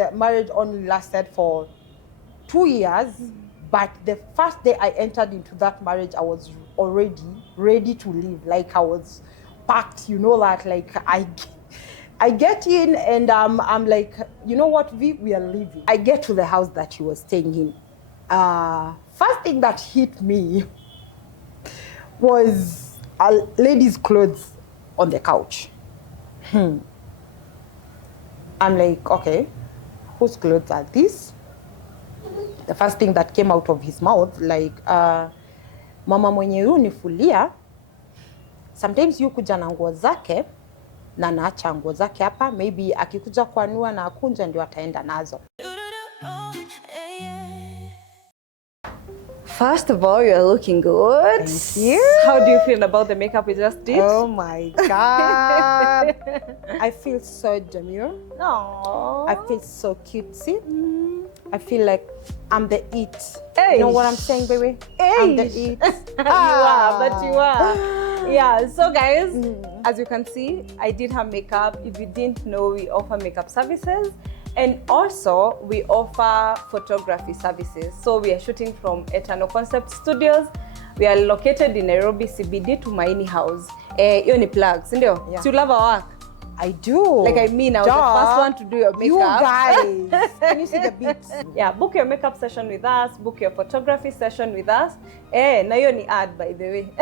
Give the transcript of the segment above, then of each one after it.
the marriage only lasted for 2 years, but the first day I entered into that marriage, I was already ready to leave. Like I was packed, you know that. Like I get in and I'm like, you know what, we are leaving. I get to the house that he was staying in. First thing that hit me was a lady's clothes on the couch. I'm like, okay, whose clothes are these? The first thing that came out of his mouth, like, mama mwenye unifulia, sometimes yu kuja na nguo zake, na naacha nguo zake hapa, maybe akikuja kuanua na akunja ndio ataenda nazo. First of all, you're looking good. Thank you. How do you feel about the makeup we just did? Oh my God. I feel so demure. No. I feel so cutesy. I feel like I'm the it. Hey. You know what I'm saying, baby? Hey. I'm the it. You are, but you are. Yeah, so guys, as you can see, I did her makeup. If you didn't know, we offer makeup services. And also, we offer photography services. So we are shooting from Eternal Concept Studios. We are located in Nairobi CBD, Tumaini House. You ni plugs, ndio? Yeah. Do you love our work? I do. Like I mean, I was the first one to do your makeup. You guys. Can you see the beats? Yeah, book your makeup session with us, book your photography session with us. Na hiyo ni ad, by the way.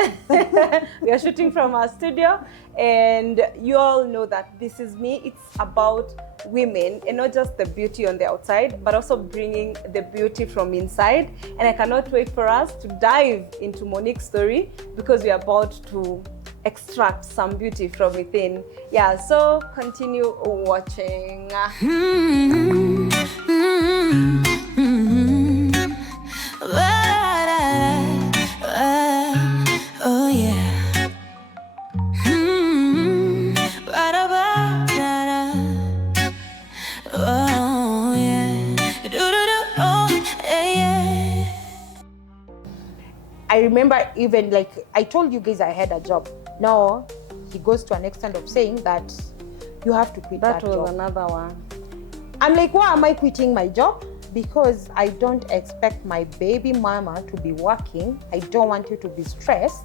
We are shooting from our studio, and you all know that this is me. It's about women, and not just the beauty on the outside, but also bringing the beauty from inside. And I cannot wait for us to dive into Monique's story, because we are about to extract some beauty from within. Yeah, so continue watching. Oh yeah. Oh yeah. Oh yeah. I remember even like I told you guys I had a job. Now he goes to an extent of saying that you have to quit that That was job. another one. I'm like, why am I quitting my job? Because I don't expect my baby mama to be working. I don't want you to be stressed.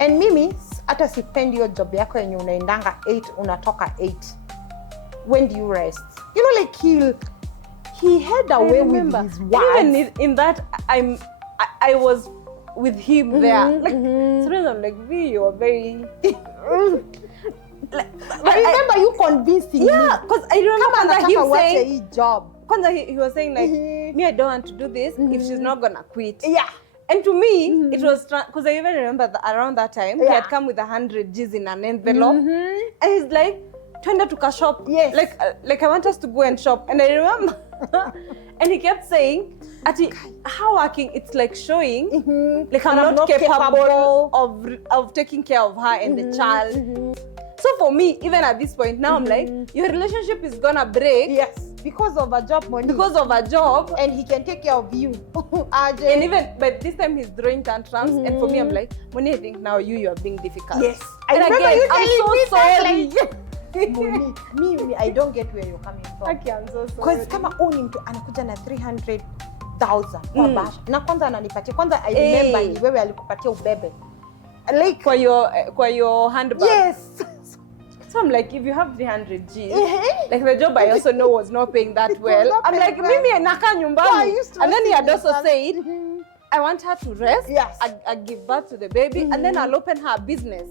And mimi, hata sipendi hiyo job yako yenye unaendanga 8, unatoka 8. When do you rest? You know, like he had a way with his words. Even in that, I was with him there. Like, sometimes I'm like, you are very... I remember you convincing me. Yeah, because I remember him saying, hii job. he was saying like, me, I don't want to do this if she's not gonna quit. Yeah. And to me, it was, because I even remember that around that time, he had come with 100 G's in an envelope. And he's like, twende tuka shop. Yes. Like I want us to go and shop. And I remember, and he kept saying, Ati, how working, it's like showing, like I'm not capable of taking care of her and the child. So for me, even at this point, now I'm like, your relationship is gonna break. Yes, because of a job money. Because of a job. And he can take care of you. And even, but this time he's throwing tantrums. And for me, I'm like, Moni, I think now you are being difficult. Yes. And again, I'm so sorry. Monique, me, I don't get where you're coming from. Okay, I'm so sorry. Because kama uni mtu anakuja na 300,000 kwa bash. Na kwanza ananipatia. Kwanza I remember ni wewe alikupatia ubebe. Like Kwa your handbag. Yes. So I'm like, if you have 300 G's, like the job I also know was not paying that well. I'm like, mimi naka nyumbani. And then he had also said, I want her to rest. Yes. I give birth to the baby, and then I'll open her business.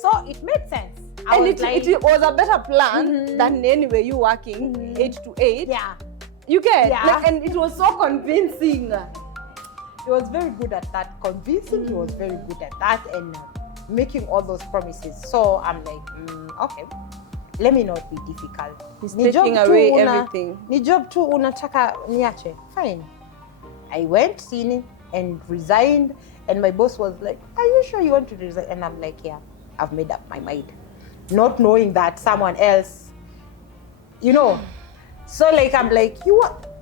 So it made sense. And it was a better plan than anyway you working 8 to 8. Yeah. You get? Yeah. Like, and it was so convincing. He was very good at that. Convincing, he was very good at that. And making all those promises. So I'm like, okay, let me not be difficult. He's taking away everything. Ni job tu unataka niache. Fine. I went in and resigned, and my boss was like, are you sure you want to resign? And I'm like, yeah, I've made up my mind. Not knowing that someone else, you know. So like, I'm like,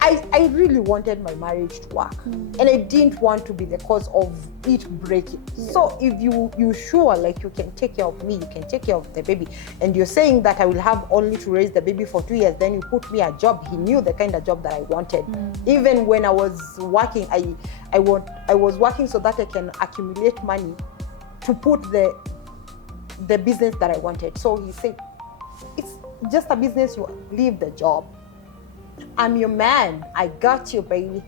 I really wanted my marriage to work, and I didn't want to be the cause of it breaking. So if you sure like you can take care of me, you can take care of the baby, and you're saying that I will have only to raise the baby for 2 years, then you put me a job. He knew the kind of job that I wanted. Even when I was working, I was working so that I can accumulate money to put the business that I wanted. So he said, it's just a business, you leave the job. I'm your man. I got you, baby.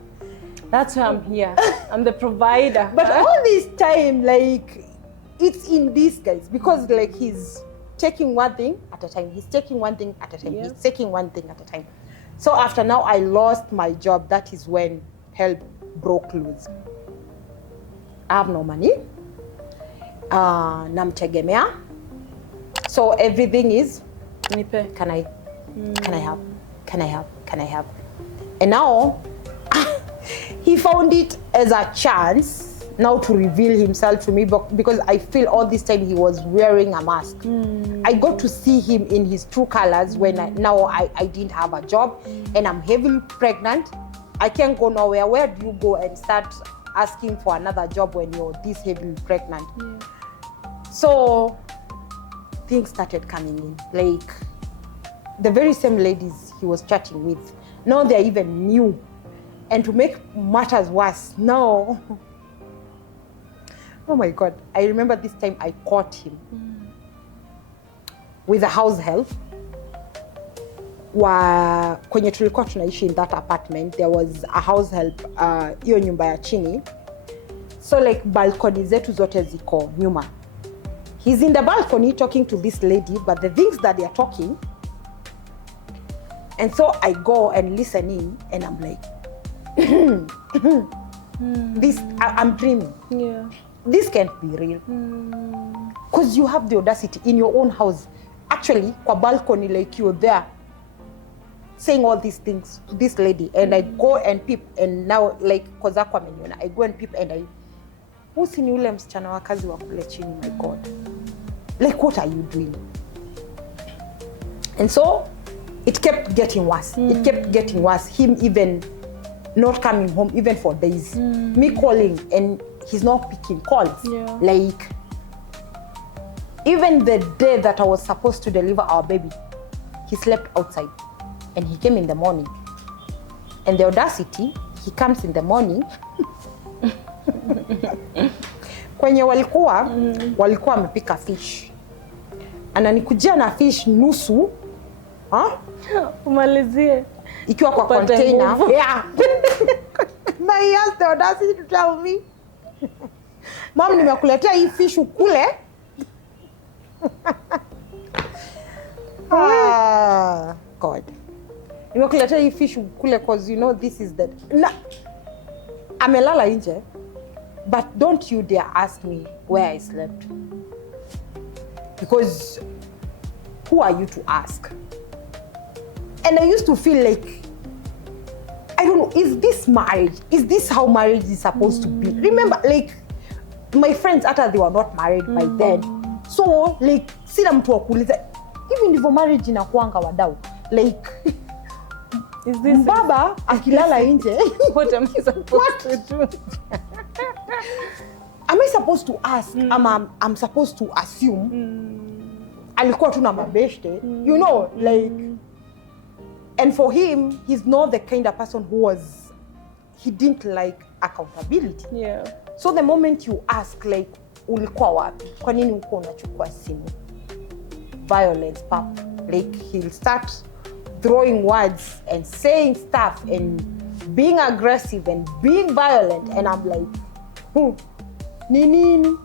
That's why I'm here. I'm the provider. But all this time, like, it's in disguise because, like, he's taking one thing at a time. He's taking one thing at a time. Yeah. He's taking one thing at a time. So after now, I lost my job. That is when hell broke loose. I have no money. Namtegemea. So everything is, Nipe. can I help? Can I help? Can I help? And now he found it as a chance now to reveal himself to me, because I feel all this time he was wearing a mask. I got to see him in his true colors when I didn't have a job and I'm heavily pregnant. I can't go nowhere. Where do you go and start asking for another job when you're this heavily pregnant? So things started coming in, like the very same ladies he was chatting with, now they're even new. And to make matters worse, now, oh my God, I remember this time I caught him with a house help. Kwenye tulikuwa tunaishi in that apartment, there was a house help, hiyo nyumba ya chini. So like balcony zetu zote ziko nyuma. He's in the balcony talking to this lady, but the things that they are talking, and so I go and listen in, and I'm like, I'm dreaming. Yeah. This can't be real. Because you have the audacity in your own house. Actually, kwa balcony, like you're there, saying all these things to this lady, and I go and peep, and now like kozako ameniona, I go and peep, and usi ni ule msichana wa kazi wa kule chini, my God. Like, what are you doing? And so it kept getting worse. It kept getting worse. Him even not coming home even for days. Me calling and he's not picking calls. Yeah. Like, even the day that I was supposed to deliver our baby, he slept outside and he came in the morning. And the audacity, he comes in the morning. Kwenye walikuwa wamepika fish. Ananikujia na fish nusu. Umalizie. Ikiwa kwa container. Yeah. Na he has the audacity to tell me, Mom, nimekuletea hii fish ukule. God. Nimekuletea hii fish ukule because you know this is the... Amelala nje. But don't you dare ask me where I slept. Because who are you to ask? And I used to feel like, I don't know, is this marriage? Is this how marriage is supposed to be? Remember, like, my friends, after they were not married by then, so, like, sina mtu wa kuuliza, hivi ndivyo marriage inakuanga wadau. Like, is this baba akilala nje? What am I supposed to do? Am I supposed to ask? I'm supposed to assume? Alikuwa tu na mabeshte, you know, like. And for him, he's not the kind of person he didn't like accountability. Yeah. So the moment you ask, like, ulikuwa wapi? Kwa nini uko unachukua simu? Violence, pap. Like, he'll start throwing words and saying stuff and being aggressive and being violent. And I'm like, nini?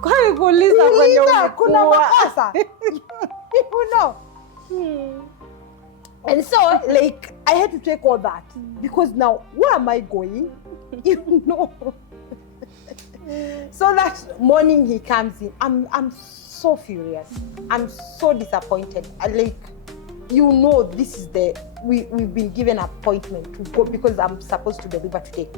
Kwa kuuliza kwenye kuna makasa. You know. And so, like, I had to take all that because now, where am I going? You know. So that morning he comes in, I'm so furious. I'm so disappointed. Like, you know, this is we've been given an appointment to go because I'm supposed to deliver today.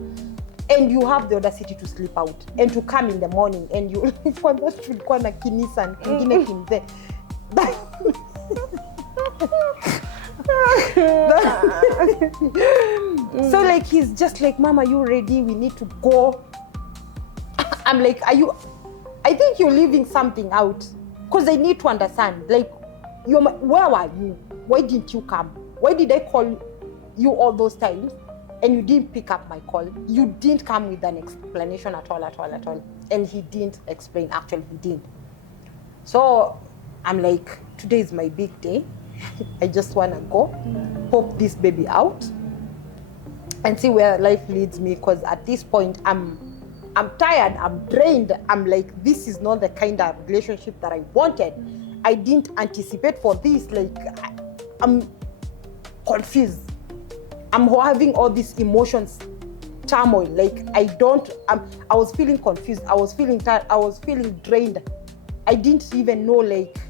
And you have the audacity to sleep out and to come in the morning and you kwanza tulikuwa na kinisa kingine kimze. So like he's just like, Mama, you ready? We need to go. I'm like, I think you're leaving something out, because I need to understand, like, where were you? Why didn't you come? Why did I call you all those times and you didn't pick up my call? You didn't come with an explanation at all. And he didn't explain. Actually, he didn't. So I'm like, today is my big day. I just want to go, pop this baby out and see where life leads me, because at this point I'm tired, I'm drained. I'm like, this is not the kind of relationship that I wanted. I didn't anticipate for this. Like, I'm confused. I'm having all these emotions, turmoil. Like, I was feeling confused. I was feeling tired. I was feeling drained. I didn't even know, like,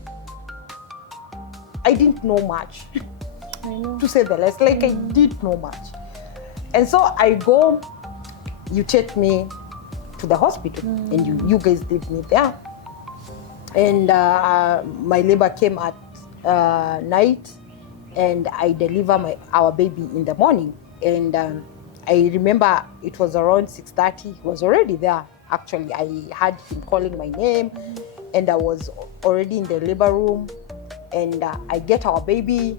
I didn't know much, to say the least. Like, I didn't know much. And so I go, you take me to the hospital, and you guys leave me there. And my labor came at night, and I deliver our baby in the morning. And I remember it was around 6:30. He was already there. Actually, I had him calling my name, and I was already in the labor room. And I get our baby,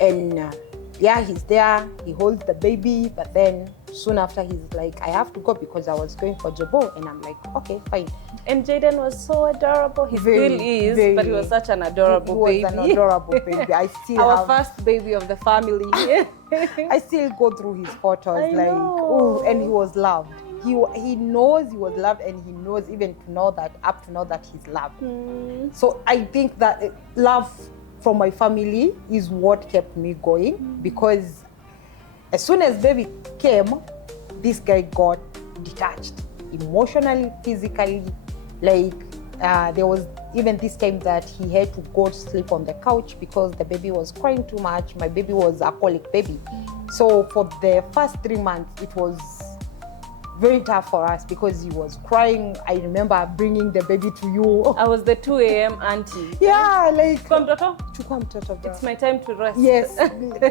and he's there. He holds the baby, but then soon after he's like, I have to go because I was going for Jabo. And I'm like, okay, fine. And Jaden was so adorable. He still is, but he was such an adorable baby. He was an adorable baby. I still our first baby of the family. I still go through his photos, and he was loved. He knows he was loved, and he knows even up to now that he's loved. So I think that love from my family is what kept me going, because as soon as baby came, this guy got detached emotionally, physically. Like, there was even this time that he had to go to sleep on the couch because the baby was crying too much. My baby was a colic baby. So for the first 3 months, it was very tough for us because he was crying. I remember bringing the baby to you. I was the 2 a.m. auntie. Yeah, like, Chukua mtoto. It's my time to rest. Yes,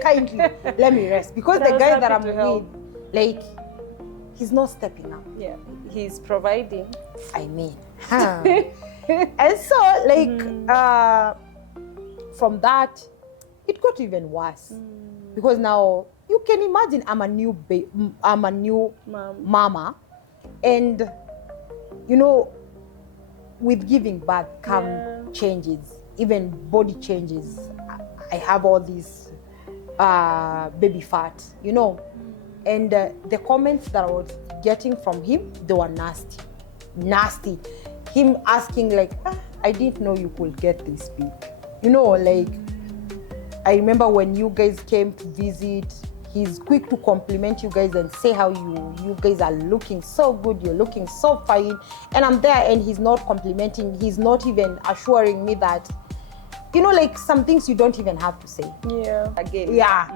kindly, let me rest. Because the guy that I'm with, like, he's not stepping up. Yeah, he's providing. I mean, and so, like, from that, it got even worse. Because now, you can imagine I'm a new mama, and with giving birth come changes, even body changes. I have all these baby fat, and the comments that I was getting from him, they were nasty. Him asking like, I didn't know you could get this big. Like, I remember when you guys came to visit, he's quick to compliment you guys and say how you guys are looking so good, you're looking so fine. And I'm there and he's not complimenting, he's not even assuring me that, like, some things you don't even have to say. Yeah. Again. Yeah.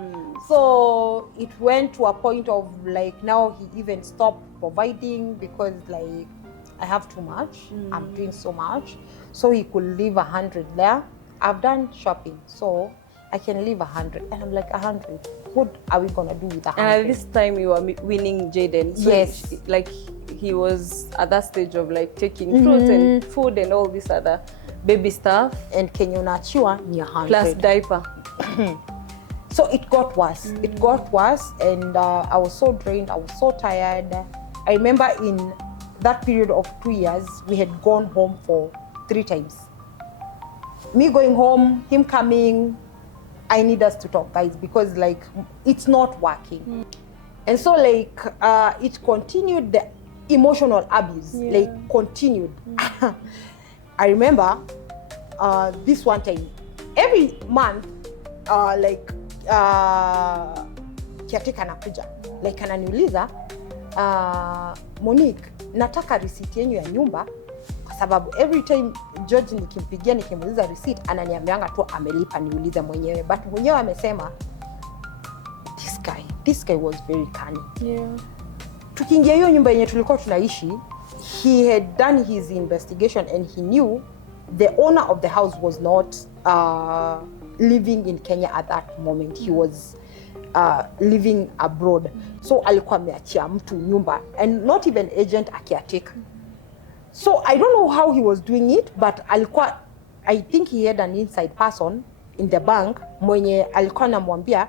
So it went to a point of, like, now he even stopped providing because, like, I have too much. I'm doing so much. So he could leave 100 there. I've done shopping, so I can leave 100. And I'm like, 100? What are we gonna do with 100? And at this time you were winning Jaden. So yes. Like, he was at that stage of, like, taking fruits and food and all this other baby stuff. And Kenya unachua ni 100. Plus diaper. So it got worse. It got worse, and I was so drained. I was so tired. I remember in that period of 2 years, we had gone home for 3 times. Me going home, him coming. I need us to talk, guys, because, like, it's not working. And so, like, it continued, the emotional abuse, like, continued. I remember this one time, every month, like, kiateka anakuja, like, ananiuliza, Moniq, nataka receipt yenyu ya nyumba, kwa sababu every time George nikimpigia nikimuuliza receipt, ananiambianga tu amelipa, niulize mwenyewe. But mwenyewe amesema, this guy was very cunning. Yeah. Tukiingia hiyo nyumba yenye tulikuwa tunaishi, he had done his investigation and he knew the owner of the house was not living in Kenya at that moment. He was living abroad. So alikuwa ameachia mtu nyumba, and not even agent, a caretaker. So I don't know how he was doing it, but alikuwa, I think he had an inside person in the bank mwenye alikuwa anamwambia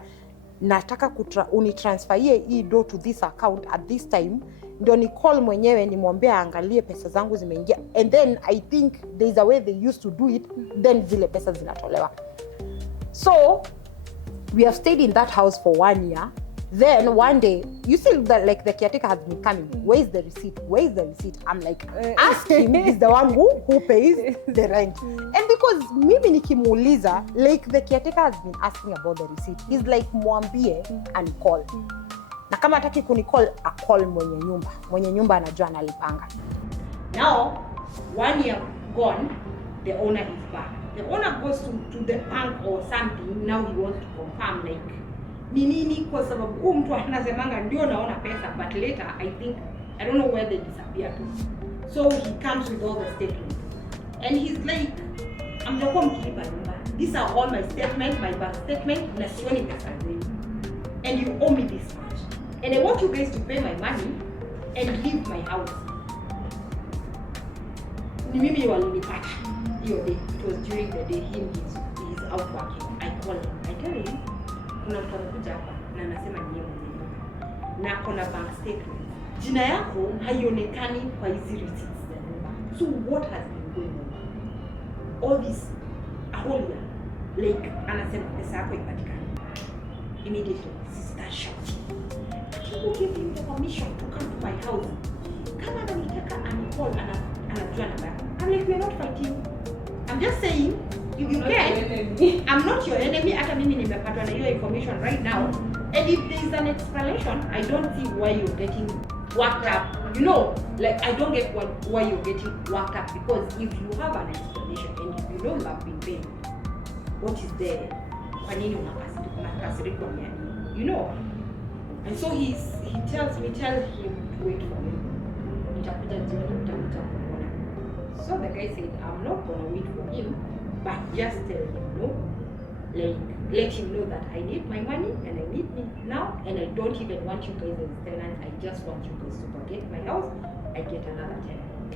nataka unitransferie hii do to this account at this time, ndio ni call mwenyewe nimwambie angalie pesa zangu zimeingia, and then I think there's a way they used to do it, then zile pesa zinatolewa. So we have stayed in that house for 1 year. Then one day, you see that like the caretaker has been coming. Where is the receipt? Where is the receipt? I'm like, ask him. He's the one who pays the rent. And because mimi nikimuuliza, like the caretaker has been asking about the receipt. He's like, mwambie and call. Na kama hataki kunicall, a call mwenye nyumba. Mwenye nyumba anajua analipanga. Now, 1 year gone, the owner is back. The owner goes to the bank or something. Now he wants to confirm like, ni nini, kwa sababu mtu anasemanga ndio naona pesa, but later I think I don't know where they disappear to. So he comes with all the statements and he's like, amjakuwa mkilipa nyumba, these are all my statements, my bank statement, na sioni pesa zenu, and you owe me this much, and I want you guys to pay my money and leave my house. Ni mimi walinipata hiyo day. It was during the day he's out working. I call him, I tell him kuna mtu anakuja hapa na anasema ni yeye mwenyewe na kuna bank statement, jina yako haionekani kwa hizi receipts za nyumba. So what has been going on all this a whole year? Like anasema pesa yako ipatikane immediately. Sister shouting, you give him the permission to come to my house. Kama anataka anicall, anajua namba. I'm like, we are not fighting, I'm just saying if you can, I'm not your enemy. Hata mimi nimepatwa na hiyo information right now, and if there is an explanation, I don't see why you're getting worked up. You know, like I don't get why you're getting worked up, because if you have an explanation and if you know you have been paid, what is there? Kwa nini unakasirika yani? You know. And so he tells him to wait for me. Nitakuja jioni, nitakuja kuona. So the guy said, I'm not going to wait for him, but just tell him no, like let him know that I need my money and I need it now, and I don't even want you guys as tenants. I just want you guys to forget my house. I get another tenant.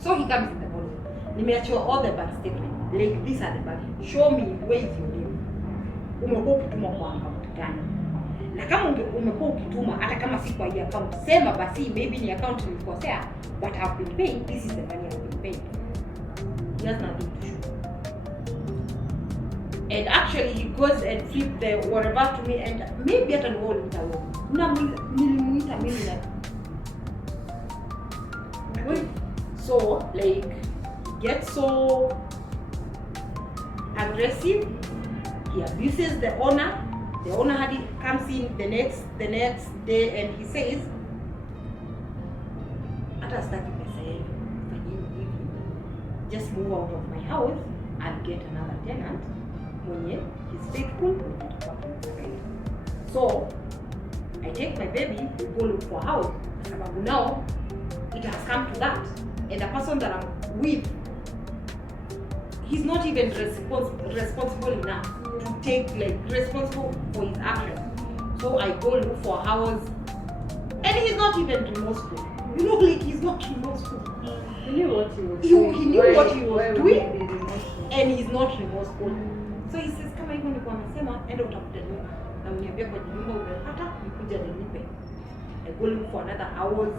So he comes in the morning. Nimeachiwa all the bank statements. Like these are the bank. Show me where is your name. Umekuwa ukituma kwa account gani? Na kama umekuwa ukituma hata kama si kwa hii account, sema basi maybe ni account nilikosea, but I've been paying. This is the money I've been paying. He has nothing to show. And actually he goes and flip the whatever to me, and maybe at an old interview. Nilimuita mimi na. So like he gets so aggressive. He abuses the owner. The owner comes in the next day and he says, hata sitaki pesa yenu, fanyeni hivi, just move out of my house and get another tenant mwenye is faithful. So I take my baby, we go look for a house, sababu now it has come to that, and the person that I'm with, he's not even responsible enough to take like responsible for his actions. So I go look for a house, and he's not even remorseful. You know, like he's not remorseful. He knew what he was doing. He knew what he was doing, and he's not remorseful. So he says, kama hivyo nilikuwa nasema, enda utafuta nyumba na uniambia kwa nyumba umepata, nikuja nilipe. I go look for another house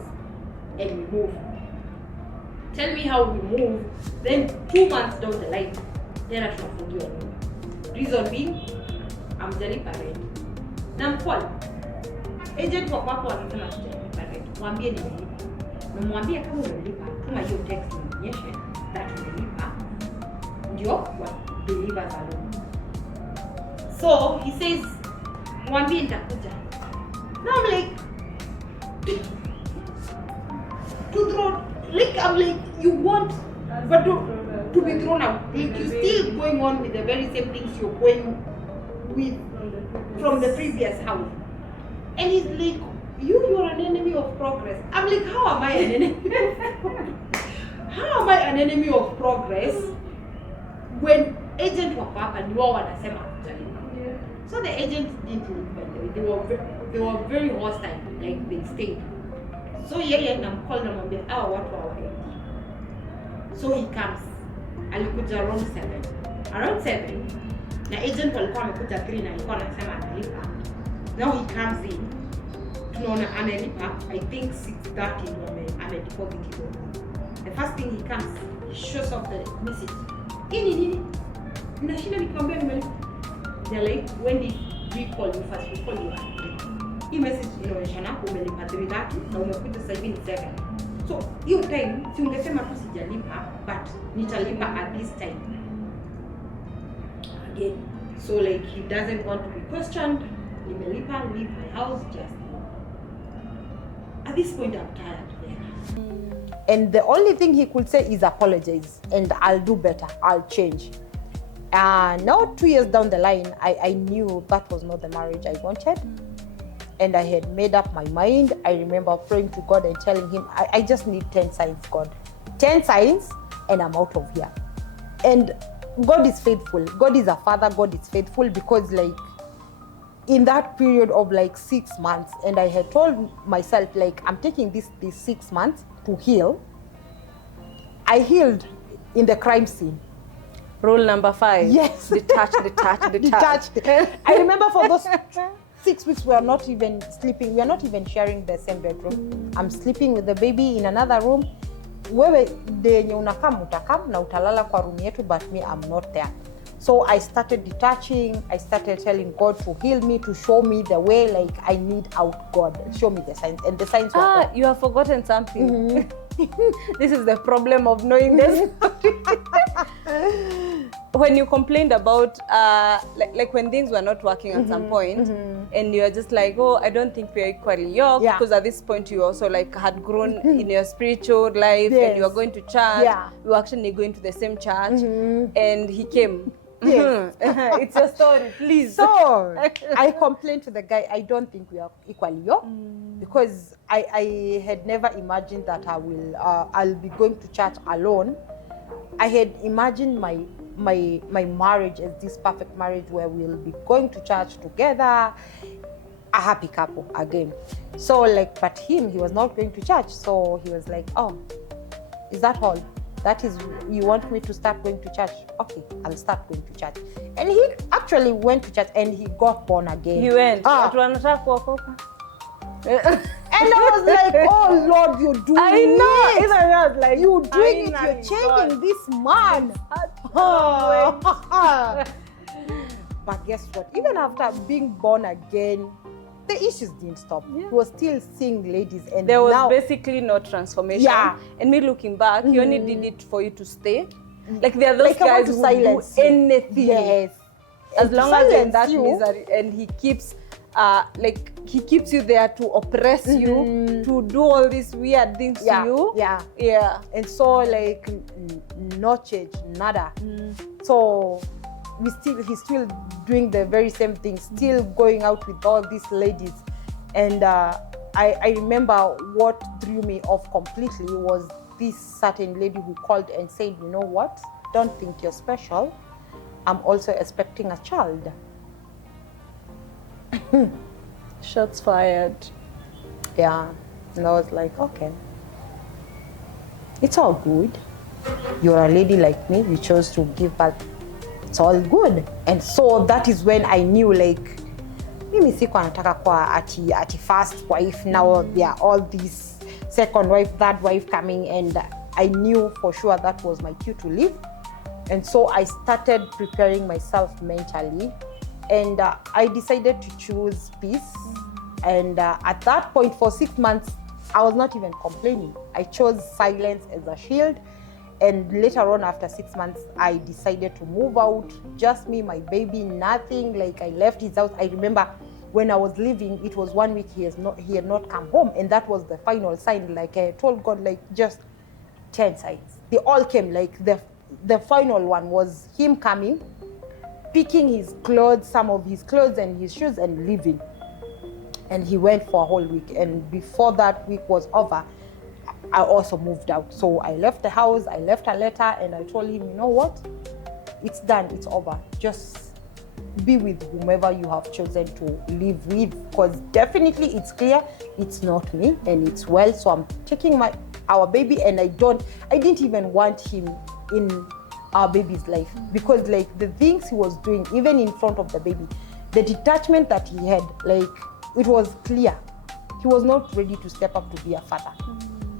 and we move. Tell me how we move. Then 2 months down the line, tena tunafungiwa nyumba. Reason being, amjalipa rent. Na mkwali, agent wa kwako wanasema sijalipa rent. Mwambie nimelipa. Na mwambie kama umelipa, tuma hiyo text nionyeshe that umelipa. Ndio what delivers alone. So he says, mwambie nitakuja. Now I'm like, to throw, like I'm like, you want but to be thrown out. Like you're still going on with the very same things you're going with from the previous house. And he's like, you're an enemy of progress. I'm like, how am I an enemy of progress? how am I an enemy of progress when agent wako hapa ni wao wanasema hatujalipa? So the agent didn't leave, by the way. They were very hostile, like they stayed. So yeye namcall namwambia hawa watu hawaendi. So he comes. Alikuja around 7. Around 7 na agent walikuwa wamekuja 3 na alikuwa anasema analipa. Now he comes in. Tunaona amelipa, I think 6:30 ndio amedeposit kidogo. The first thing he comes, he shows off the message. Nini? Nashinda nikwambia nimelipa. They're like, when did we call you first? We call you at 3. Hii message inaonyeshana umelipa 3:30 na umekuja sasa hivi ni 7. So hiyo time si ungesema tu sijalipa, but nitalipa at this time. Again, so like he doesn't want to be questioned. Nimelipa, leave my house, just go. At this point I'm tired. And the only thing he could say is apologize and I'll do better, I'll change. Now 2 years down the line, I knew that was not the marriage I wanted. And I had made up my mind. I remember praying to God and telling him, I just need 10 signs, God. 10 signs and I'm out of here. And God is faithful. God is a father, God is faithful, because like in that period of like 6 months, and I had told myself like I'm taking these 6 months to heal. I healed in the crime scene. Rule number 5. Yes. Detach. I remember for those 6 weeks we are not even sleeping. We are not even sharing the same bedroom. I'm sleeping with the baby in another room. Wewe denye unakam utakam na utalala kwa room yetu, but me I'm not there. So I started detaching. I started telling God to heal me, to show me the way, like I need out God. Show me the signs, and the signs were God. You have forgotten something. This is the problem of knowing this. When you complained about like when things were not working at some point, and you're just like, oh, I don't think we're equally yoked, because at this point you also like had grown in your spiritual life, and you were going to church. You were actually going to the same church, and he came. Yes. It's your story, please. So I complained to the guy, I don't think we are equally yoked, because I had never imagined that I'll be going to church alone. I had imagined my marriage as this perfect marriage where we'll be going to church together, a happy couple again. So like, but he was not going to church. So he was like, oh, is that all? That is, you want me to start going to church? Okay, I'll start going to church. And he actually went to church and he got born again. He went. And I was like, oh Lord, you're doing I know. it. Even I was like, you're doing it. You're changing this man. But guess what? Even after being born again, the issues didn't stop. He was still seeing ladies, and there was now, basically no transformation. Yeah. And me looking back, he only did it for you to stay. Like there are those like guys who do anything. Yes. As long as they're in that you, misery, and he keeps he keeps you there to oppress you, to do all these weird things to you. Yeah. And so like no change, nada. So he's still doing the very same thing, still going out with all these ladies. And I remember what threw me off completely was this certain lady who called and said, you know what, don't think you're special, I'm also expecting a child. Shots fired. Yeah. And I was like, okay, it's all good. You're a lady like me, you chose to give birth. It's all good. And so that is when I knew, like, mimi siko anataka kwa ati first wife. Now there are all these second wife, third wife coming, and I knew for sure that was my cue to leave. And so I started preparing myself mentally, and I decided to choose peace. And at that point, for 6 months, I was not even complaining. I chose silence as a shield. And later on, after 6 months, I decided to move out. Just me, my baby, nothing. Like, I left his house. I remember when I was leaving, it was 1 week he had not come home. And that was the final sign. Like, I told God, like, just 10 signs. They all came. Like, the final one was him coming, picking his clothes, some of his clothes and his shoes, and leaving. And he went for a whole week. And before that week was over, I also moved out. So I left the house, I left a letter, and I told him, you know what? It's done, it's over. Just be with whomever you have chosen to live with, because definitely it's clear it's not me and it's well. So I'm taking our baby, and I didn't even want him in our baby's life, because like the things he was doing, even in front of the baby, the detachment that he had, like it was clear he was not ready to step up to be a father.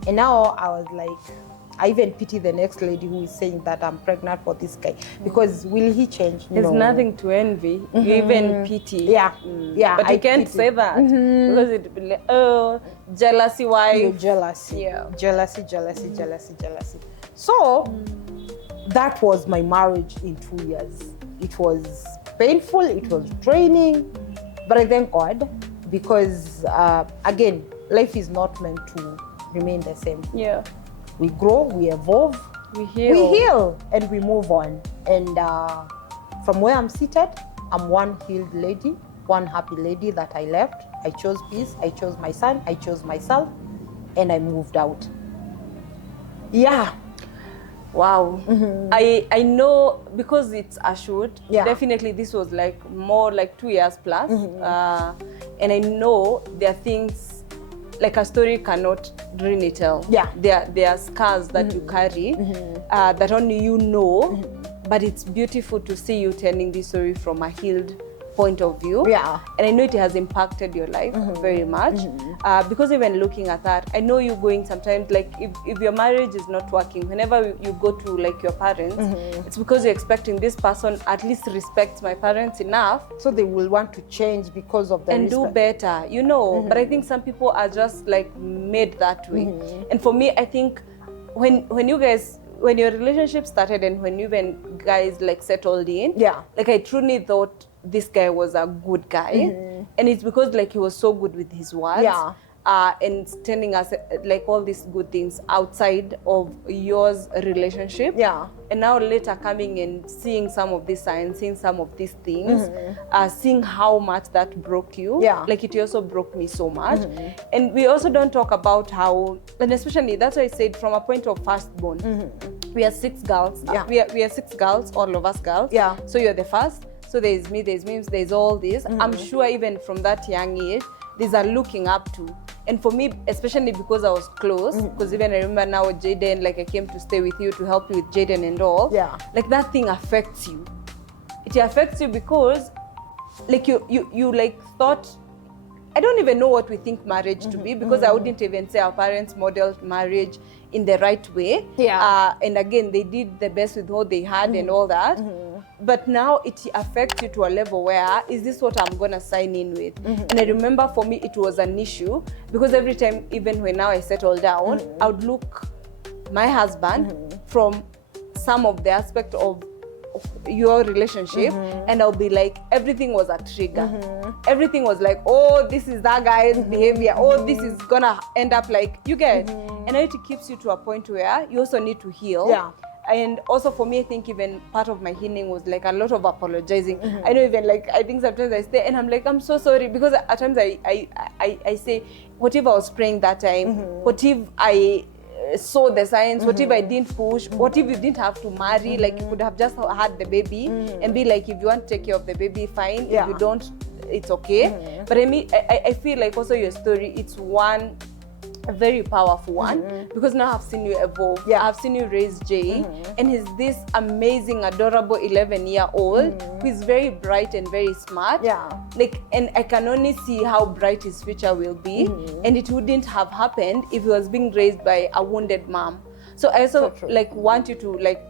And now I was like, I even pity the next lady who is saying that I'm pregnant for this guy, because will he change? There's nothing to envy. You even pity. Yeah, yeah. But you can't say that because it'd be like, oh, jealousy, why? You're jealousy. Yeah. Jealousy. So that was my marriage in 2 years. It was painful, it was draining, but I thank God, because again, life is not meant to remain the same. Yeah. We grow, we evolve, We heal. and we move on. And from where I'm seated, I'm one healed lady, one happy lady that I left. I chose peace, I chose my son, I chose myself, and I moved out. Yeah. Wow. I know, because it's a shoot, Yeah. definitely this was like more like 2 years plus. And I know there are things, like a story cannot really tell. Yeah. There are scars that you carry that only you know, but it's beautiful to see you telling this story from a healed point of view. Yeah. And I know it has impacted your life very much. Because even looking at that, I know you going sometimes, like if your marriage is not working, whenever you go to like your parents, it's because you're expecting this person at least respects my parents enough, So they will want to change because of the and do better, you know. But I think some people are just like made that way. And for me, I think when you guys, when your relationship started and when you guys like settled in, Yeah. like I truly thought this guy was a good guy. And it's because like he was so good with his words. Yeah. And telling us like all these good things outside of yours relationship. Yeah. And now later coming and seeing some of these signs, seeing some of these things, seeing how much that broke you. Yeah. Like it also broke me so much. And we also don't talk about how, and especially that's why I said from a point of firstborn, we are 6 girls. Yeah. We are 6 girls, all of us girls. Yeah. So you're the first. So there's me, there's Mims, there's all this. I'm sure even from that young age, there's a looking up to. And for me, especially because I was close, because even I remember now with Jaden, like I came to stay with you to help you with Jaden and all. Yeah. Like that thing affects you. It affects you because like you like thought, I don't even know what we think marriage to be, because I wouldn't even say our parents modeled marriage in the right way. Yeah. And again, they did the best with what they had and all that. But now it affects you to a level where, is this what I'm gonna sign in with? And I remember for me, it was an issue, because every time, even when now I settle down, I would look my husband from some of the aspect of your relationship, and I'll be like, everything was a trigger. Everything was like, oh, this is that guy's behavior. Oh, this is gonna end up like, you get. And now it keeps you to a point where you also need to heal. Yeah. And also for me, I think even part of my healing was like a lot of apologizing. I know even like, I think sometimes I stay and I'm like, I'm so sorry, because at times I say, what if I was praying that time? What if I saw the signs? What if I didn't push? What if you didn't have to marry? Like you could have just had the baby and be like, if you want to take care of the baby, fine. Yeah. If you don't, it's okay. But I mean, I feel like also your story, it's one a very powerful one, because now I've seen you evolve. Yeah. I've seen you raise Jay, and he's this amazing, adorable 11-year-old who is very bright and very smart. Yeah. Like, and I can only see how bright his future will be, and it wouldn't have happened if he was being raised by a wounded mom. So I also like want you to like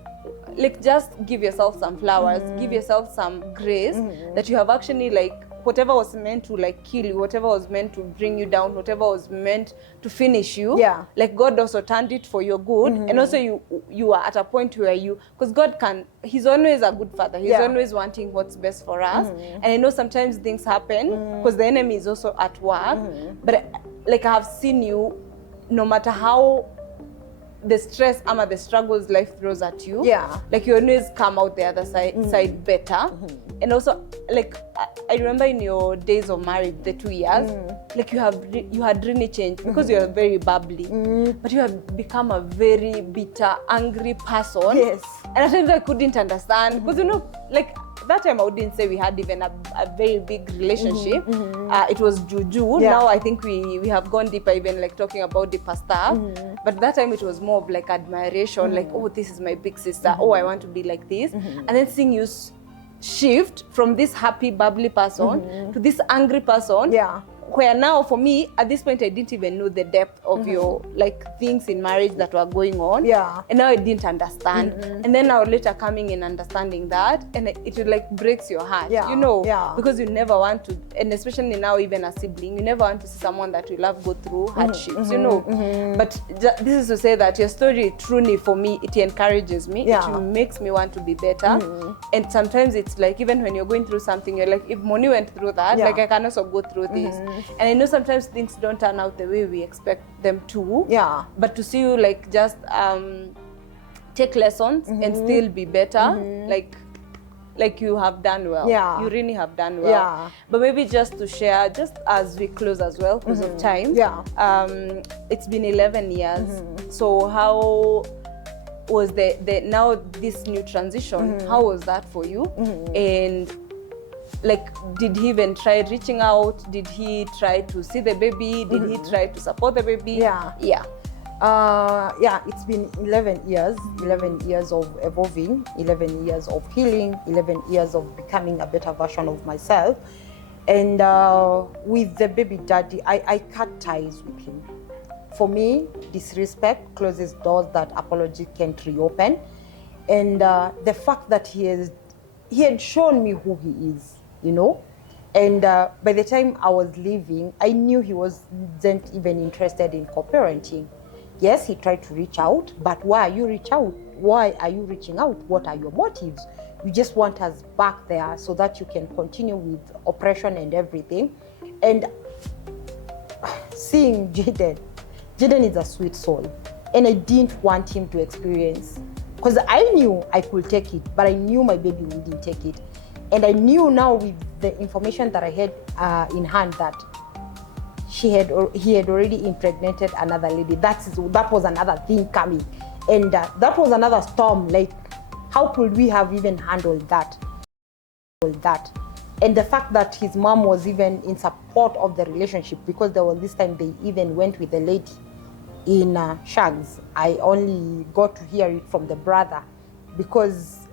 just give yourself some flowers, give yourself some grace that you have actually like whatever was meant to like kill you, whatever was meant to bring you down, whatever was meant to finish you, Yeah. like God also turned it for your good. And also you are at a point where you, because God can, he's always a good father. He's Yeah. always wanting what's best for us. And I know sometimes things happen because the enemy is also at work. But like I have seen you, no matter how the stress ama the struggles life throws at you, Yeah. like you always come out the other side better. And also like I remember in your days of marriage, the 2 years, like you had really changed because you are very bubbly, but you have become a very bitter, angry person. Yes. And at times I couldn't understand because like that time I wouldn't say we had even a very big relationship. It was juju. Yeah. Now I think we have gone deeper, even like talking about deeper stuff. But that time it was more of like admiration, like, oh, this is my big sister. Oh, I want to be like this. And then seeing you shift from this happy, bubbly person to this angry person. Yeah. Where now for me, at this point, I didn't even know the depth of your like things in marriage that were going on. Yeah. And now I didn't understand. And then now later coming in understanding that, and it would like breaks your heart, Yeah. you know, Yeah. because you never want to, and especially now even a sibling, you never want to see someone that you love go through hardships, you know. But this is to say that your story truly for me, it encourages me. Yeah. It makes me want to be better. And sometimes it's like, even when you're going through something, you're like, if Moni went through that, Yeah. like I can also go through this. And I know sometimes things don't turn out the way we expect them to. Yeah. But to see you like just take lessons and still be better, like you have done well. Yeah. You really have done well. Yeah. But maybe just to share, just as we close as well, because of time. Yeah. It's been 11 years. So how was the now this new transition? How was that for you? And like, did he even try reaching out? Did he try to see the baby? Did he try to support the baby? Yeah. Yeah. Yeah, it's been 11 years, 11 years of evolving, 11 years of healing, 11 years of becoming a better version of myself. And with the baby daddy, I cut ties with him. For me, disrespect closes doors that apology can't reopen. And the fact that he had shown me who he is, you know. And by the time I was leaving, I knew he wasn't even interested in co-parenting. Yes, he tried to reach out, but why are you reaching out? Why are you reaching out? What are your motives? You just want us back there so that you can continue with oppression and everything. And seeing Jaden is a sweet soul. And I didn't want him to experience, because I knew I could take it, but I knew my baby wouldn't take it. And I knew now with the information that I had in hand that he had already impregnated another lady. That was another thing coming. And that was another storm. Like, how could we have even handled that? And the fact that his mom was even in support of the relationship, because there was this time they even went with the lady in Shags. I only got to hear it from the brother because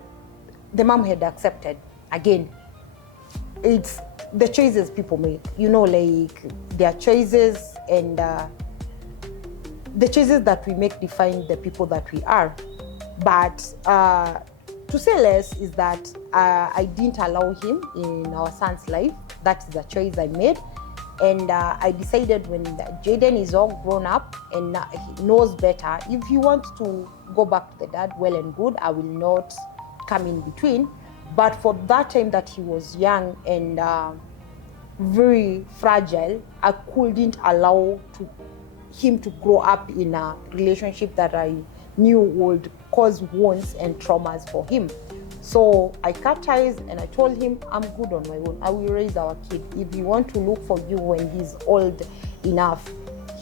the mom had accepted. Again, it's the choices people make, you know, like their choices, and the choices that we make define the people that we are. But to say less is that I didn't allow him in our son's life. That is the choice I made. And I decided when Jaden is all grown up and he knows better, if he wants to go back to the dad, well and good, I will not come in between. But for that time that he was young and very fragile, I couldn't allow him to grow up in a relationship that I knew would cause wounds and traumas for him. So I cut ties and I told him, I'm good on my own. I will raise our kid. If you want to look for you when he's old enough,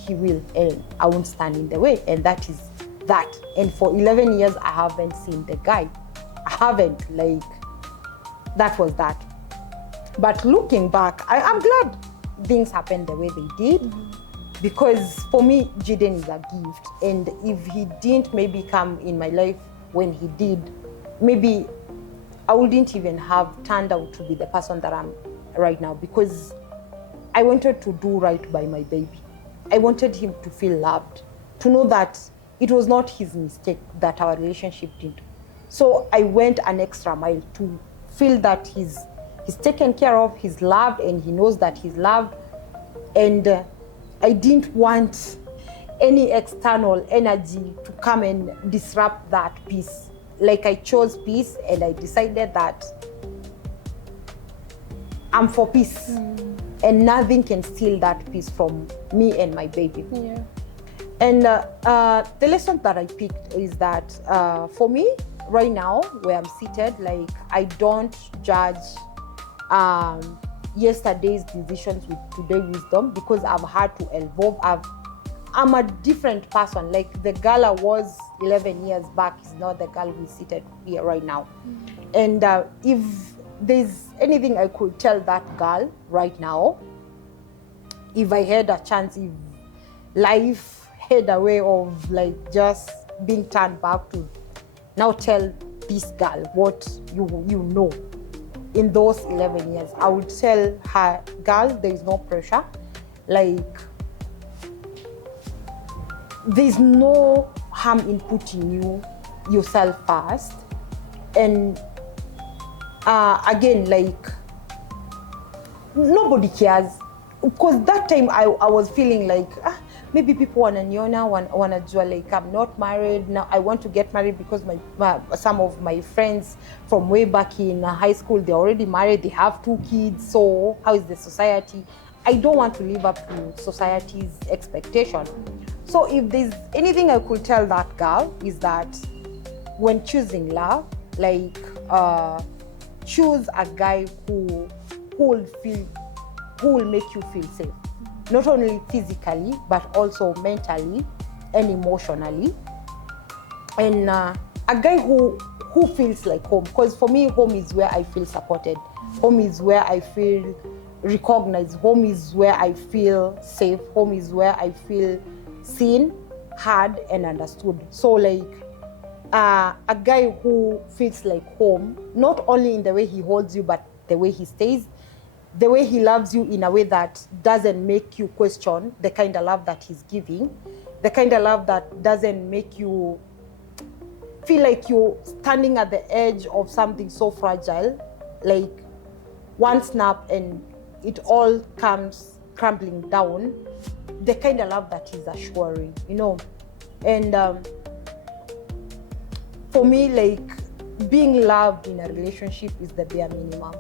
he will, and I won't stand in the way. And that is that. And for 11 years, I haven't seen the guy. I haven't, like, that was that. But looking back, I'm glad things happened the way they did, because for me, Jaden is a gift. And if he didn't maybe come in my life when he did, maybe I wouldn't even have turned out to be the person that I'm right now, because I wanted to do right by my baby. I wanted him to feel loved, to know that it was not his mistake that our relationship did. So I went an extra mile to feel that he's taken care of, he's loved, and he knows that he's loved. And I didn't want any external energy to come and disrupt that peace. Like, I chose peace, and I decided that I'm for peace. And nothing can steal that peace from me and my baby. Yeah. And the lesson that I picked is that for me, right now, where I'm seated, like, I don't judge yesterday's decisions with today's wisdom, because I've had to evolve. I'm a different person. Like the girl I was 11 years back is not the girl who's seated here right now. And if there's anything I could tell that girl right now, if I had a chance, if life had a way of like just being turned back to now tell this girl what you know in those 11 years, I would tell her, girl, there is no pressure. Like, there's no harm in putting yourself first. And again, like, nobody cares. Because that time I was feeling like, maybe people wanajua like I'm not married now. I want to get married because some of my friends from way back in high school, they're already married, they have 2 kids. So how is the society? I don't want to live up to society's expectation. So if there's anything I could tell that girl is that when choosing love, like choose a guy who will make you feel safe. Not only physically, but also mentally and emotionally. And a guy who feels like home. Because for me, home is where I feel supported. Home is where I feel recognized. Home is where I feel safe. Home is where I feel seen, heard, and understood. So like a guy who feels like home, not only in the way he holds you, but the way he stays, the way he loves you in a way that doesn't make you question the kind of love that he's giving, the kind of love that doesn't make you feel like you're standing at the edge of something so fragile, like one snap and it all comes crumbling down, the kind of love that he's assuring, you know. And for me, like, being loved in a relationship is the bare minimum.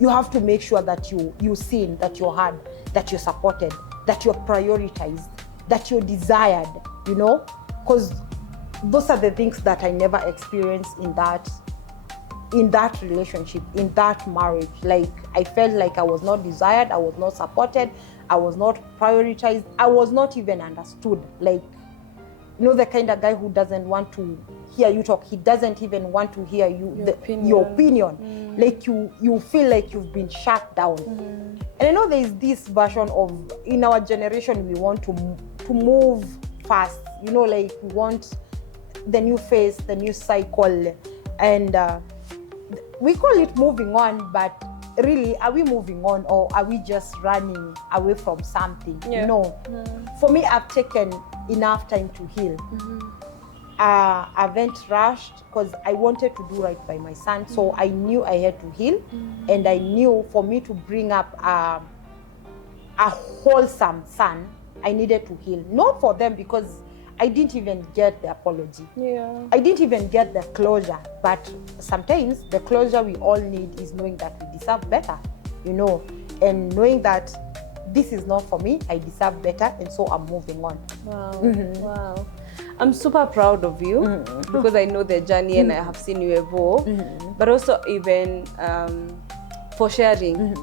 You have to make sure that you're seen, that you're heard, that you're supported, that you're prioritized, that you're desired, you know? Because those are the things that I never experienced in that relationship, in that marriage. Like, I felt like I was not desired, I was not supported, I was not prioritized, I was not even understood. Like, you know, the kind of guy who doesn't want to hear you talk. He doesn't even want to hear your opinion. Like you feel like you've been shut down. And I know there is this version of, in our generation, we want to move fast. You know, like we want the new phase, the new cycle, and we call it moving on. But really, are we moving on, or are we just running away from something? Yeah. No. For me, I've taken enough time to heal. I haven't rushed because I wanted to do right by my son. So I knew I had to heal. And I knew for me to bring up a wholesome son, I needed to heal. Not for them, because I didn't even get the apology. Yeah. I didn't even get the closure. But sometimes the closure we all need is knowing that we deserve better, you know, and knowing that this is not for me, I deserve better, and so I'm moving on. Wow. Wow. I'm super proud of you because I know the journey and I have seen you evolve, but also even for sharing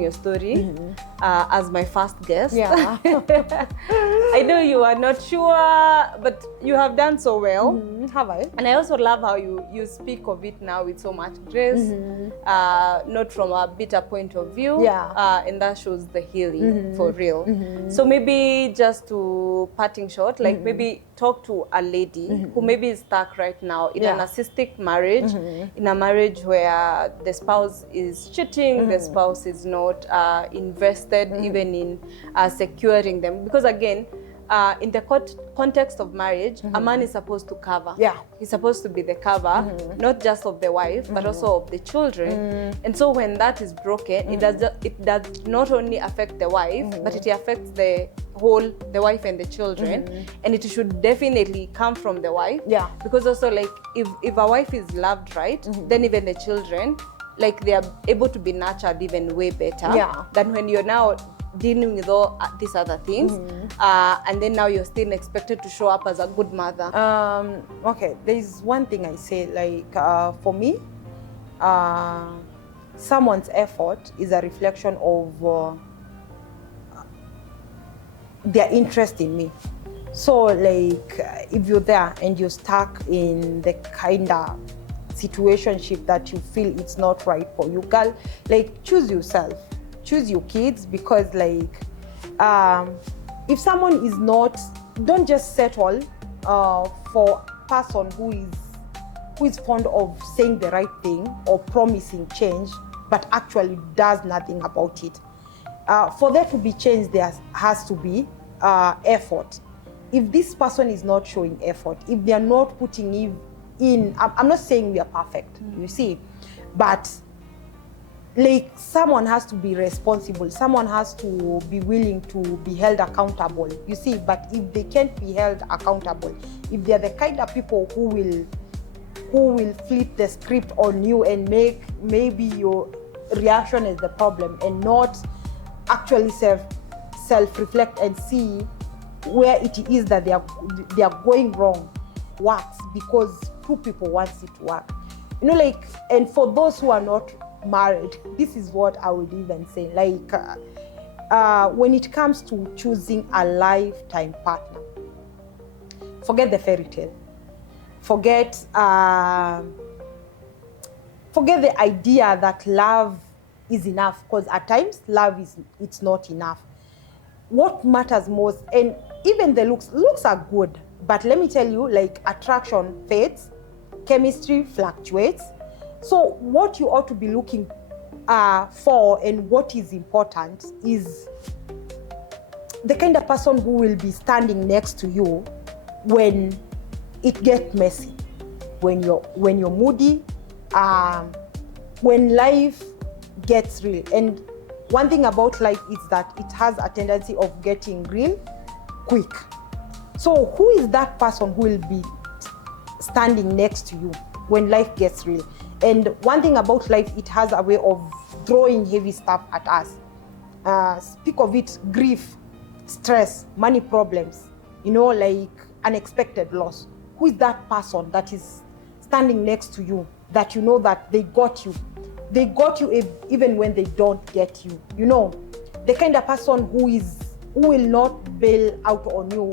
your story as my first guest. Yeah. I know you are not sure, but you have done so well. Have I? And I also love how you speak of it now with so much grace, not from a bitter point of view. Yeah. And that shows the healing for real. So maybe just to parting short, like maybe talk to a lady who maybe is stuck right now in a narcissistic marriage, in a marriage where the spouse is cheating, the spouse is not invested even in securing them. Because again, in the context of marriage, a man is supposed to cover. Yeah. He's supposed to be the cover, not just of the wife, but also of the children. And so when that is broken, it does not only affect the wife, but it affects the wife and the children. And it should definitely come from the wife. Yeah. Because also, like, if a wife is loved right, then even the children, like, they are able to be nurtured even way better than when you're now dealing with all these other things, and then now you're still expected to show up as a good mother. Okay, there's one thing I say, like, for me, someone's effort is a reflection of their interest in me. So like if you're there and you're stuck in the kind of situationship that you feel it's not right for you, girl, like choose yourself, choose your kids, because like if someone is not, don't just settle for a person who is fond of saying the right thing or promising change but actually does nothing about it. For there to be change, there has to be effort. If this person is not showing effort, if they are not putting in, I'm not saying we are perfect, you see, but like someone has to be responsible, someone has to be willing to be held accountable, you see. But if they can't be held accountable, if they're the kind of people who will flip the script on you and make maybe your reaction is the problem and not actually self-reflect and see where it is that they are going wrong, works because two people want it to work. You know, like, and for those who are not married, this is what I would even say, like when it comes to choosing a lifetime partner, forget the fairy tale, forget the idea that love is enough, because at times love it's not enough. What matters most, and even the looks are good, but let me tell you, like, attraction fades, chemistry fluctuates. So what you ought to be looking for and what is important is the kind of person who will be standing next to you when it gets messy, when you're moody, when life gets real. And one thing about life is that it has a tendency of getting real quick. So who is that person who will be standing next to you when life gets real? And one thing about life, it has a way of throwing heavy stuff at us. Speak of it, grief, stress, money problems, you know, like unexpected loss. Who is that person that is standing next to you, that you know that they got you? They got you even when they don't get you. You know, the kind of person who will not bail out on you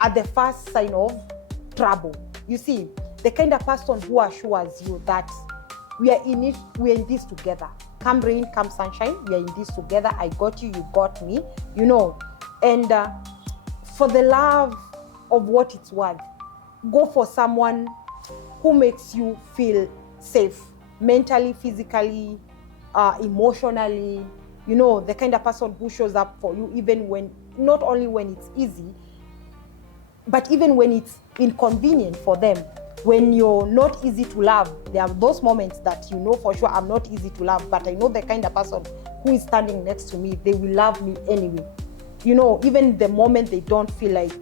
at the first sign of trouble. You see, the kind of person who assures you that we are in this together. Come rain, come sunshine, we are in this together. I got you, you got me, you know. And for the love of what it's worth, go for someone who makes you feel safe, mentally, physically, emotionally. You know, the kind of person who shows up for you even when, not only when it's easy, but even when it's inconvenient for them. When you're not easy to love, there are those moments that you know for sure I'm not easy to love, but I know the kind of person who is standing next to me, they will love me anyway. You know, even the moment they don't feel like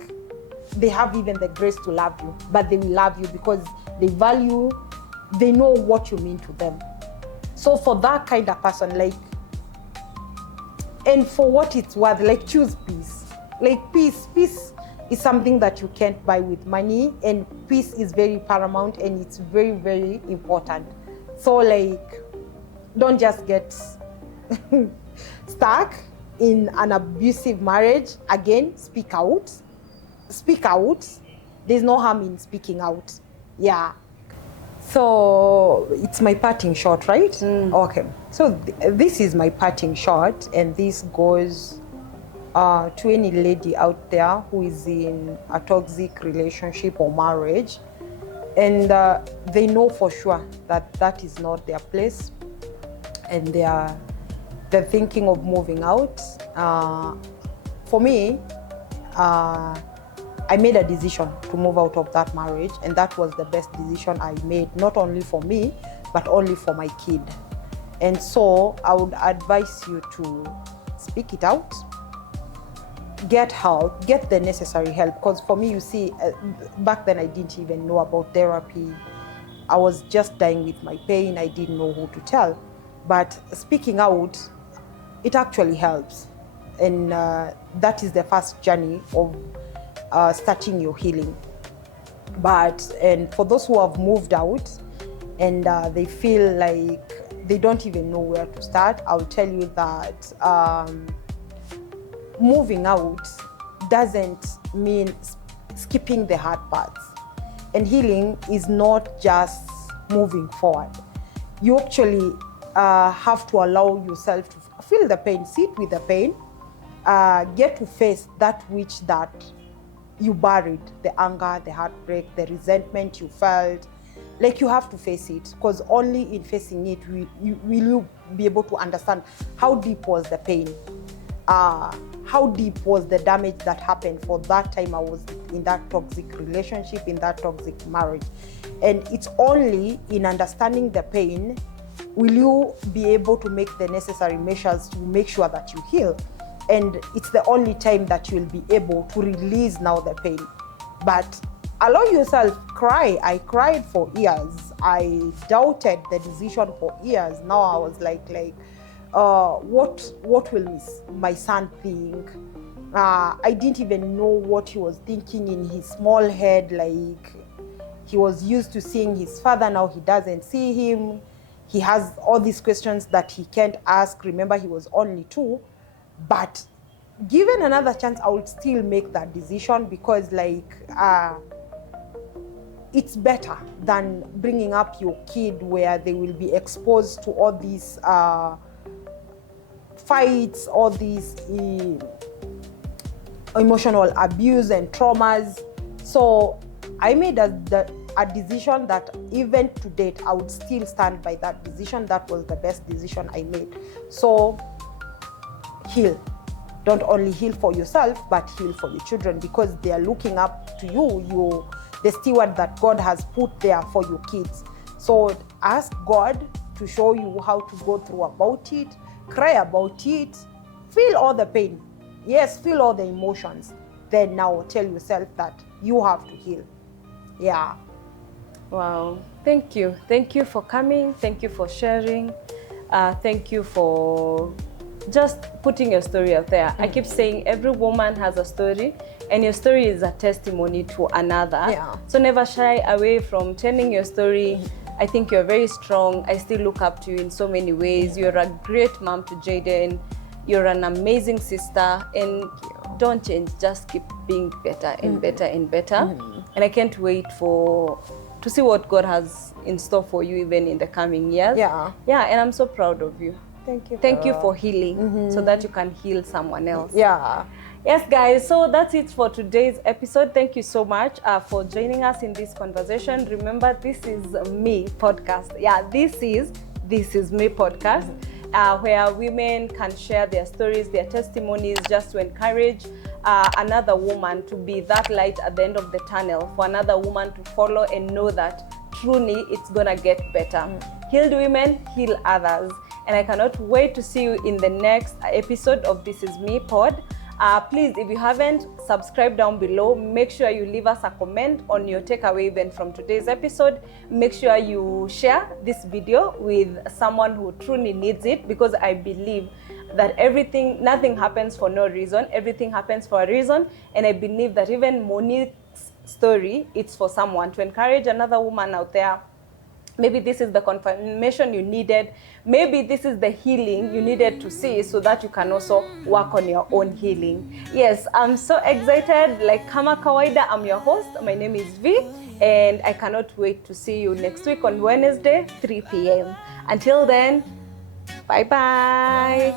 they have even the grace to love you, but they will love you because they value, they know what you mean to them. So for that kind of person, like, and for what it's worth, like, choose peace. Like, peace is something that you can't buy with money, and peace is very paramount and it's very, very important. So like, don't just get stuck in an abusive marriage. Again, speak out. There's no harm in speaking out. Yeah. So it's my parting shot, right? Okay. So this is my parting shot, and this goes to any lady out there who is in a toxic relationship or marriage, and they know for sure that that is not their place, and they're thinking of moving out. For me, I made a decision to move out of that marriage, and that was the best decision I made, not only for me, but only for my kid. And so I would advise you to speak it out, get help, get the necessary help. Because for me, you see, back then I didn't even know about therapy. I was just dying with my pain. I didn't know who to tell. But speaking out, it actually helps. And that is the first journey of starting your healing. And for those who have moved out and they feel like they don't even know where to start. I'll tell you that moving out doesn't mean skipping the hard parts. And healing is not just moving forward. You actually have to allow yourself to feel the pain, sit with the pain, get to face that which that you buried, the anger, the heartbreak, the resentment you felt. Like, you have to face it, because only in facing it will you be able to understand how deep was the pain, how deep was the damage that happened for that time I was in that toxic relationship, in that toxic marriage. And it's only in understanding the pain will you be able to make the necessary measures to make sure that you heal. And it's the only time that you'll be able to release now the pain. But allow yourself, cry. I cried for years. I doubted the decision for years. Now I was like, what will my son think? I didn't even know what he was thinking in his small head. Like, he was used to seeing his father, now he doesn't see him. He has all these questions that he can't ask. Remember, he was only 2. But given another chance, I would still make that decision, because it's better than bringing up your kid where they will be exposed to all these fights, all these emotional abuse and traumas. So I made a decision that even to date, I would still stand by that decision. That was the best decision I made. So heal. Don't only heal for yourself, but heal for your children, because they are looking up to you, the steward that God has put there for your kids. So ask God to show you how to go through about it, cry about it, feel all the pain. Yes, feel all the emotions. Then now tell yourself that you have to heal. Yeah. Wow. Thank you. Thank you for coming. Thank you for sharing. Thank you for just putting your story out there. I keep saying every woman has a story, and your story is a testimony to another. Yeah. So never shy away from telling your story. I think you're very strong. I still look up to you in so many ways. You're a great mom to Jaden. You're an amazing sister, and don't change. Just keep being better and better and better. And I can't wait to see what God has in store for you even in the coming years. Yeah. Yeah, and I'm so proud of you. Thank you. Thank you for healing so that you can heal someone else. Yeah. Yes, guys, so that's it for today's episode. Thank you so much for joining us in this conversation. Remember, this is me podcast. Yeah, this is me podcast, where women can share their stories, their testimonies, just to encourage another woman to be that light at the end of the tunnel, for another woman to follow and know that truly it's gonna get better. Healed women heal others. And I cannot wait to see you in the next episode of This Is Me Pod. Please, if you haven't, subscribe down below. Make sure you leave us a comment on your takeaway even from today's episode. Make sure you share this video with someone who truly needs it, because I believe that nothing happens for no reason. Everything happens for a reason. And I believe that even Monique's story, it's for someone, to encourage another woman out there. Maybe this is the confirmation you needed. Maybe this is the healing you needed to see, so that you can also work on your own healing. Yes, I'm so excited. Like kama kawaida, I'm your host. My name is V, and I cannot wait to see you next week on Wednesday, 3 p.m. Until then, bye-bye.